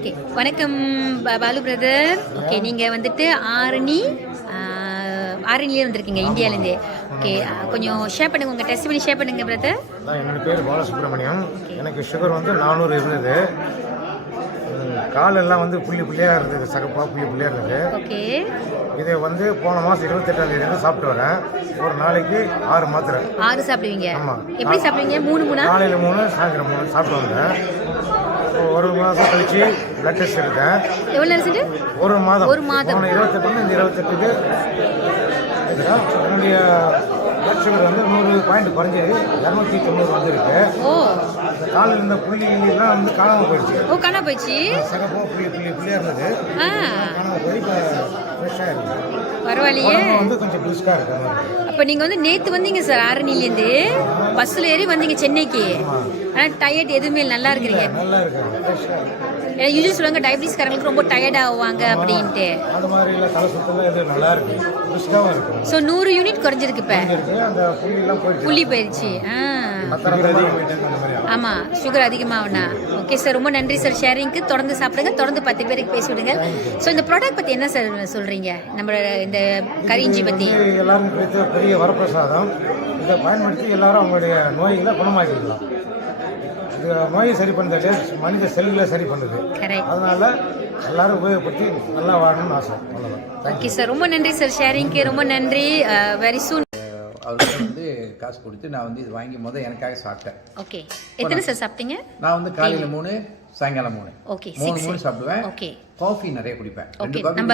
Okay வணக்கம் Balu brother. Okay நீங்கள் வந்துட்டு ஆரணிலே வந்திருக்கீங்க இந்தியாவிலேருந்து. ஓகே கொஞ்சம் ஷேர் பண்ணுங்க, உங்கள் டெஸ்ட் பண்ணி ஷேர் பண்ணுங்க பிரதர். என்னோட பேர் பாலசுப்ரமணியம். எனக்கு சுகர் 400 இருந்தது. காலெல்லாம் புள்ளியாக இருந்தது, சகப்பாக புள்ளியாக இருந்தது. ஓகே இதை போன மாதம் 28ஆம் தேதி சாப்பிட்டு வரேன். ஒரு நாளைக்கு 6 மாத்திரை. 6 சாப்பிடுவீங்க? ஆமாம். எப்படி சாப்பிடுவீங்க? 3 காலையில் 3 சாயந்தரம் 3 சாப்பிட்டு வந்தேன். ஒரு மாதம் கழிச்சு பிளட் டெஸ்ட் எடுத்தேன். எவ்வளோ நேரம்? ஒரு மாதம். 28 இந்த 28க்கு என்னுடைய பிளட் சுகர் 100 பாயிண்ட் குறைஞ்சி 290 வந்திருக்கு. ஓ, காலில் இருந்த புள்ளிலாம் காணாமல் போயிடுச்சு. ஓ, காணாம போயிடுச்சு. சகப்போ புள்ளியாக இருந்தது, காணாமல் போய் இப்போ ஃப்ரெஷ்ஷாக இருக்குது. பரவாயில்லையே, கொஞ்சம் பிரிஸ்காக இருக்கு. அப்போ நீங்கள் நேற்று வந்தீங்க சார் ஆரணிலேருந்து, பஸ்ஸில் ஏறி வந்தீங்க சென்னைக்கு. ஆனால் டயர்ட் எதுவுமே நல்லா இருக்கிறீங்க. நல்லா இருக்கு. ஏன்னா யூஸ்வலி சொல்லுவாங்க டயபிட்டிஸ்காரங்களுக்கு ரொம்ப டயர்ட் ஆவாங்க அப்படின்ட்டு. அந்த மாதிரி இல்லை, தலை சுத்தலாம் இது நல்லா இருக்கு, பிரிஸ்காகவும் இருக்கு. ஸோ 100 யூனிட் குறைஞ்சிருக்கு. இப்போ அந்த புள்ளி போயிடுச்சு. ஆமாம், சுகர் அதிகமாகனா. ஓகே சார், ரொம்ப நன்றி சார் ஷேரிங்க்கு. தொடர்ந்து சாப்பிடுங்க, தொடர்ந்து 10 பேருக்கு பேசி விடுங்க. ஸோ இந்த ப்ராடக்ட் பற்றி என்ன சார் சொல்கிறீங்க, நம்மளோட இந்த கரிஞ்சி பற்றி? எல்லாரும் கிடைத்த பெரிய வரப்பிரசாதம். இதை பயன்படுத்தி எல்லாரும் அவங்களுடைய நோய்களை குணமாக்கிக்கலாம். இது நோயை சரி பண்ணுறது, மனித செல்களை சரி பண்ணுது. அதனால எல்லாரும் உபயோகப்படுத்தி நல்லா வாழணும்னு ஆசை. ஓகே சார், ரொம்ப நன்றி சார் ஷேரிங்க்கு. ரொம்ப நன்றி. Very soon. அவருக்கு காசு கொடுத்து நான் இது வாங்கி எனக்காக சாப்பிட்டேன். ஓகே, எத்தனை சார் சாப்பிட்டீங்க? நான் காலையில் 3, சாயங்காலம் 3. ஓகே, 3 சாப்பிடுவேன். ஓகே, காஃபி நிறைய குடிப்பேன். ஓகே, நம்ம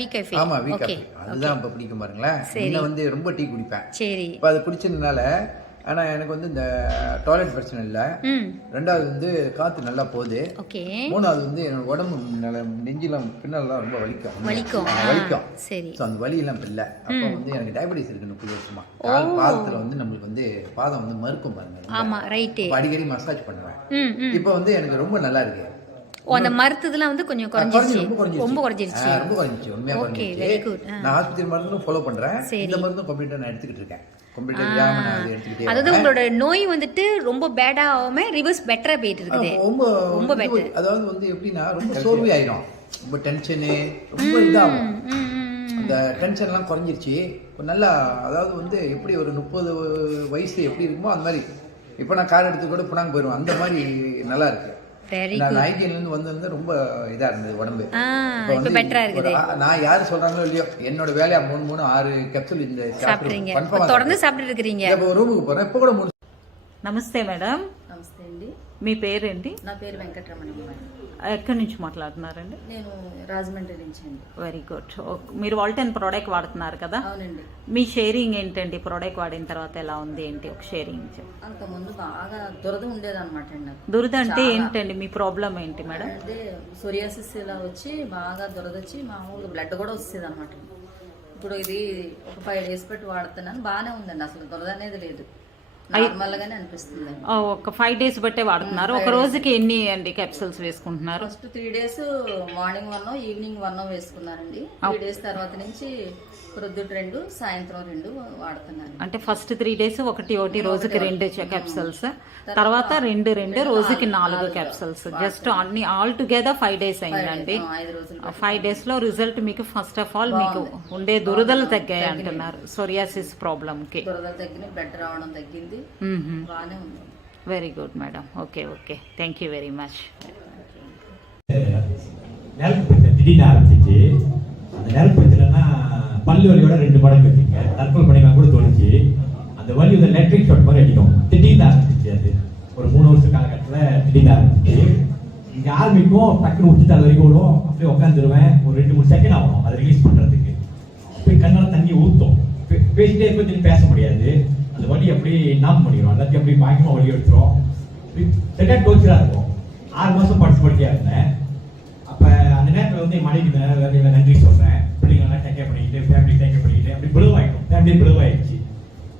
வி காஃபி. ஆமா, வி காஃபி. அதுதான் இப்ப பிடிக்கும் பாருங்களேன். இன்னும் ரொம்ப டீ குடிப்பேன். சரி, இப்ப அது குடிச்சதுனால ஆனா எனக்கு இந்த டாய்லெட் பிரச்சனை இல்லை. ரெண்டாவது காத்து நல்லா போகுது. மூணாவது என்னோட உடம்பு நெஞ்சிலாம் பின்னெல்லாம் ரொம்ப வலிக்கும். சரி, அந்த வலி எல்லாம் இல்லை. அப்போ எனக்கு டயபெட்டிஸ் இருக்கு 30 வருஷமா. பாதத்துல நம்மளுக்கு பாதம் மறுக்கும் பாருங்க. ஆமா, ரைட். அடிக்கடி மசாஜ் பண்ணுவேன். இப்போ எனக்கு ரொம்ப நல்லா இருக்கு. அந்த மருத்துவலாம் கொஞ்சம் குறைஞ்சிருச்சு. ரொம்ப குறைஞ்சிருச்சு. உண்மையா குறைஞ்சிருச்சு. நான் ஹாஸ்பிட்டல் மருந்தும் ஃபாலோ பண்றேன். இந்த மருந்தும் கம்ப்ளீட்டா நான் எடுத்துக்கிட்டு இருக்கேன். அதாவது உங்களோட நோய் ரொம்ப பேடா ஆகாம ரிவர்ஸ் பெட்டரா போயிட்டு இருக்குது. ரொம்ப பெட்டர். அதாவது எப்படின்னா ரொம்ப சோர்வு ஆயிடும், ரொம்ப டென்ஷனு, ரொம்ப இதாகும். அந்த டென்ஷன் எல்லாம் குறைஞ்சிருச்சு. நல்லா அதாவது எப்படி ஒரு 30 வயசு எப்படி இருக்குமோ அந்த மாதிரி இப்போ நான் கார் எடுத்து கூட புனாங்க போயிடுவேன். அந்த மாதிரி நல்லா இருக்கு. நான் ஐக்கியிலிருந்து வந்திருந்து ரொம்ப இதா இருந்தது உடம்பு. இப்போ பெட்டரா இருக்குது. நான் யாரு சொல்றாங்களோ இல்லையோ, என்னோட வேலையா 3 6 கேப்சூல் இந்த சாப்பிடுறீங்க, தொடர்ந்து சாப்பிட்டு இருக்கீங்க. இப்போ ரூமுக்கு போறேன். இப்போ கூட నమస్తే మేడం. నమస్తే అండి. మీ పేరేంటి? నా పేరు వెంకటరమణ. ఎక్కడి నుంచి మాట్లాడుతున్నారండి? నేను రాజమండ్రి నుంచి అండి. Very good. మీరు వాల్టెన్ ప్రోడక్ట్ వాడుతున్నారు కదా? అవునండి. మీ షేరింగ్ ఏంటండి? ప్రోడక్ట్ వాడిన తర్వాత ఎలా ఉంది ఏంటి ఒక షేరింగ్? అంత ముందు బాగా దురద ఉండేదన్నమాట అండి. దురద అంటే ఏంటండి? మీ ప్రాబ్లం ఏంటి మేడం? అంటే సోరియాసిస్ ఇలా వచ్చి బాగా దురద వచ్చి మామూలుగా బ్లడ్ కూడా వచ్చేది అనమాట. ఇప్పుడు ఇది ఒక 5 days పెట్టి వాడుతున్నాను, బాగానే ఉందండి. అసలు దురద అనేది లేదు, నార్మల్ గానే అనిపిస్తుంది. ఒక 5 days బట్టే వాడుతున్నారు. ఒక రోజుకి ఎన్ని అండి క్యాప్సూల్స్ వేసుకుంటున్నారు? First 3 days morning 1 evening 1 వేసుకున్నారండి. 3 days తర్వాత నుంచి ప్రొద్దుట 2 సాయంత్రం 2 వాడుతున్నాను. అంటే ఫస్ట్ 3 days ఒకటి రోజుకి 2 క్యాప్సూల్స్, తర్వాత 2 రోజుకి 4 క్యాప్సూల్స్. జస్ట్ అన్ని ఆల్ టుగెదర్ 5 days అయిందండి. 5 days లో రిజల్ట్ మీకు ఫస్ట్ ఆఫ్ ఆల్ మీకు ఉండే దురదలు తగ్గాయి అంటున్నారు. సోరియాసిస్ ప్రాబ్లం కి దురదలు తగ్గినాయి, బ్లడ్ రావడం తగ్గింది, బాగానే ఉంది. Very good madam. Okay, thank you very much. திடீர்னு ஆரம்பிச்சிச்சு. அந்த நெருப்பத்திலன்னா பல்லு வலியோட 2 மடங்கு வச்சுங்க, தற்கொலை பண்ணிக்கலாம் கூட தோணுச்சு. அந்த வலி எலக்ட்ரிக் ஷாட் மாதிரி அடிக்கும். திடீர்னு ஆரம்பிச்சிச்சு. அது ஒரு 3 வருஷ காலகட்டத்தில் திடீர்னு ஆரம்பிச்சிச்சு. இங்கே ஆரம்பிக்கும், டக்குன்னு விட்டுட்டு அது வரைக்கும் விடும். அப்படியே உட்காந்துருவேன். ஒரு 2-3 செகண்ட் ஆகும் அதை ரிலீஸ் பண்ணுறதுக்கு. அப்படியே கண்ணால் தண்ணி ஊற்றும். பேசிட்டே இருக்க பேச முடியாது. அந்த வலி அப்படியே நாம் பண்ணிடும். எல்லாத்தையும் அப்படியே பயங்கரமாக வலி எடுத்துரும். செகண்ட் டோச்சராக இருக்கும். 6 மாதம் படுத்தியாக இருந்தேன். அப்போ அந்த நேரத்தில் மனைவி நன்றி சொல்கிறேன். பிள்ளைங்கள்லாம் டேக்கேர் பண்ணிக்கிட்டு, ஃபேமிலி டேக்கேர் பண்ணிக்கிட்டு அப்படி பிளவாயிடும். ஃபேமிலி பிளவாயிடுச்சு.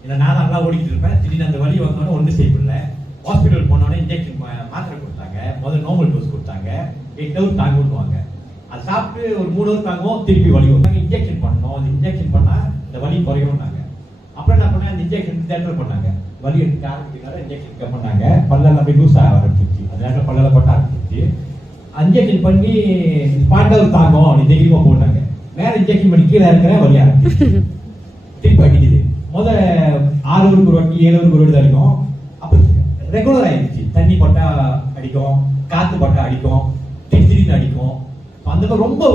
இல்லை நான் நல்லா ஓடிக்கிட்டு இருப்பேன். திடீர்னு அந்த வலி வந்தோடனே ஒன்றும் செய்யப்படல. ஹாஸ்பிட்டல் போனோடனே இன்ஜெக்ஷன் மாத்திரை கொடுத்தாங்க. முதல்ல நார்மல் டோஸ் கொடுத்தாங்க. 8 hours தாங்குவாங்க. அது சாப்பிட்டு ஒரு 3 hours தாங்குவோம், திருப்பி வலி வந்தாங்க. இன்ஜெக்ஷன் பண்ணோம். அந்த இன்ஜெக்ஷன் பண்ணால் இந்த வலி குறையும்னாங்க. அப்புறம் என்ன பண்ணேன், அந்த இன்ஜெக்ஷன் தேட்டர் பண்ணாங்க. வலி எடுத்து ஆரம்பிச்சுக்காக இன்ஜெக்ஷன் பண்ணாங்க. பல்லெல்லாம் போய் லூஸ் ஆக ஆரம்பிச்சிச்சு. அந்த நேரத்தில் பல்லெல்லாம் கொட்ட ஆரம்பிச்சிச்சு. இன்ஜெக்ஷன் பண்ணி ஸ்பாட்டாக தாங்கும் அப்படி தைரியமாக போட்டாங்க. மேலே இன்ஜெக்ஷன் பண்ணி கீழே இருக்கிற வழியா திருப்பி அடிக்குது. 6 ஊருக்கு ஒரு வாட்டி 7 ஊருக்கு ஒரு வாட்டி அடிக்கும். அப்போ ரெகுலர் ஆயிடுச்சு. தண்ணி பட்டா அடிக்கும், காற்று பட்டா அடிக்கும், திடீர்னு அடிக்கும். அந்த மாதிரி ரொம்ப